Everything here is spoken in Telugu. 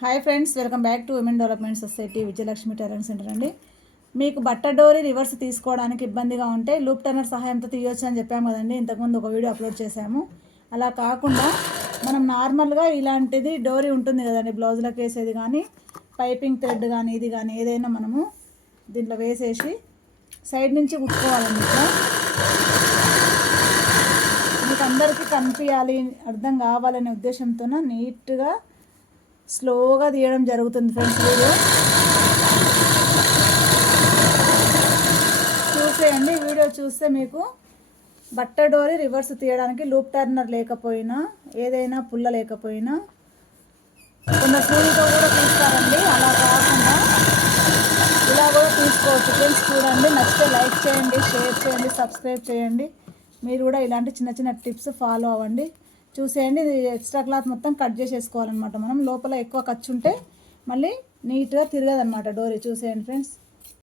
Hi friends welcome back to women development society Vijayalakshmi talent centre అండి. మీకు బట్ట డోరీ రివర్స్ తీసుకోవడానికి ఇబ్బందిగా ఉంటే లూప్ టర్నర్ సహాయంతో తీయొచ్చు అని చెప్పాము కదండి. ఇంతకుముందు ఒక వీడియో అప్లోడ్ చేశాము. అలా కాకుండా మనం నార్మల్గా ఇలాంటిది డోరీ ఉంటుంది కదండి బ్లౌజ్లకు వేసేది కానీ పైపింగ్ థ్రెడ్ కానీ ఇది కానీ ఏదైనా మనము దీంట్లో వేసేసి సైడ్ నుంచి కుట్టుకోవాలండి ఇట్లా. మీకు అందరికీ కనిపించాలి అర్థం కావాలనే ఉద్దేశంతో నీట్గా స్లోగా తీయడం జరుగుతుంది ఫ్రెండ్స్ వీడియో. చూసేయండి వీడియో చూస్తే మీకు బట్ట డోరీ రివర్స్ తీయడానికి లూప్ టర్నర్ లేకపోయినా ఏదైనా పుల్ల లేకపోయినా కొంత పూలతో కూడా తీస్తారండి అలా కాకుండా ఇలా కూడా తీసుకోవచ్చు ఫ్రెండ్స్. చూడండి నచ్చితే లైక్ చేయండి షేర్ చేయండి సబ్స్క్రైబ్ చేయండి. మీరు కూడా ఇలాంటి చిన్న చిన్న టిప్స్ ఫాలో అవ్వండి. చూసేయండి. ఇది ఎక్స్ట్రా క్లాత్ మొత్తం కట్ చేసేసుకోవాలన్నమాట మనం. లోపల ఎక్కువ ఖర్చు ఉంటే మళ్ళీ నీట్గా తిరగదనమాట డోరీ. చూసేయండి ఫ్రెండ్స్.